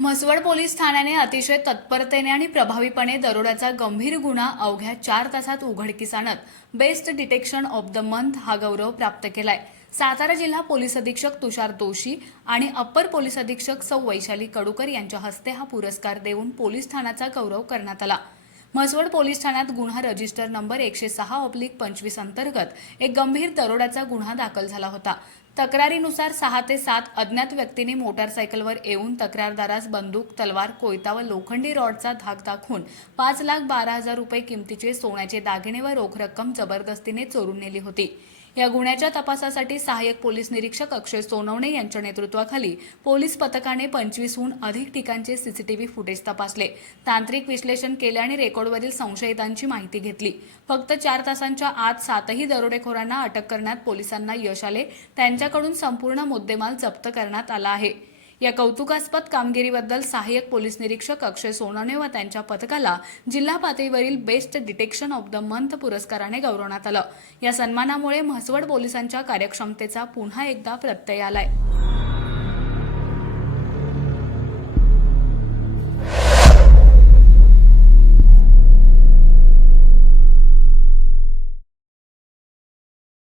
Mhaswad police ठाण्याने अतिशय तत्परतेने आणि प्रभावीपणे दरोड्याचा गंभीर गुन्हा अवघ्या 4 तासात उघडकीस आणत best detection of the month हा गौरव प्राप्त केलाय। सातारा जिल्हा पोलीस अधीक्षक तुषार दोशी आणि अप्पर पोलीस अधीक्षक सौ वैशाली कडूकर यांच्या हस्ते हा पुरस्कार देऊन पोलीस ठाण्याचा गौरव करण्यात आला। म्हसवड पोलीस ठाण्यात गुन्हा रजिस्टर नंबर 106/25 अंतर्गत एक गंभीर दरोड्याचा गुन्हा दाखल झाला होता। तक्रारीनुसार 6 ते 7 अज्ञात व्यक्तींनी मोटारसायकलवर येऊन तक्रारदारास बंदूक, तलवार, कोयता व लोखंडी रॉडचा धाक दाखवून 5,12,000 रुपये किमतीचे सोन्याचे दागिने व रोख रक्कम जबरदस्तीने चोरून नेली होती। या गुन्ह्याच्या तपासासाठी सहाय्यक पोलीस निरीक्षक अक्षय सोनवणे यांच्या नेतृत्वाखाली पोलीस पथकाने 25हून अधिक ठिकाणचे सीसीटीव्ही फुटेज तपासले, तांत्रिक विश्लेषण केले आणि रेकॉर्डवरील संशयितांची माहिती घेतली। फक्त 4 तासांच्या आत 7ही दरोडेखोरांना अटक करण्यात पोलिसांना यश आले। त्यांच्याकडून संपूर्ण मुद्देमाल जप्त करण्यात आला आहे। या कौतुकास्पद कामगिरीबद्दल सहाय्यक पोलीस निरीक्षक अक्षय सोनवणे व त्यांच्या पथकाला जिल्हा पातळीवरील best detection of the month पुरस्काराने गौरवण्यात आलं। या सन्मानामुळे म्हसवड पोलिसांच्या कार्यक्षमतेचा पुन्हा एकदा प्रत्यय आलाय।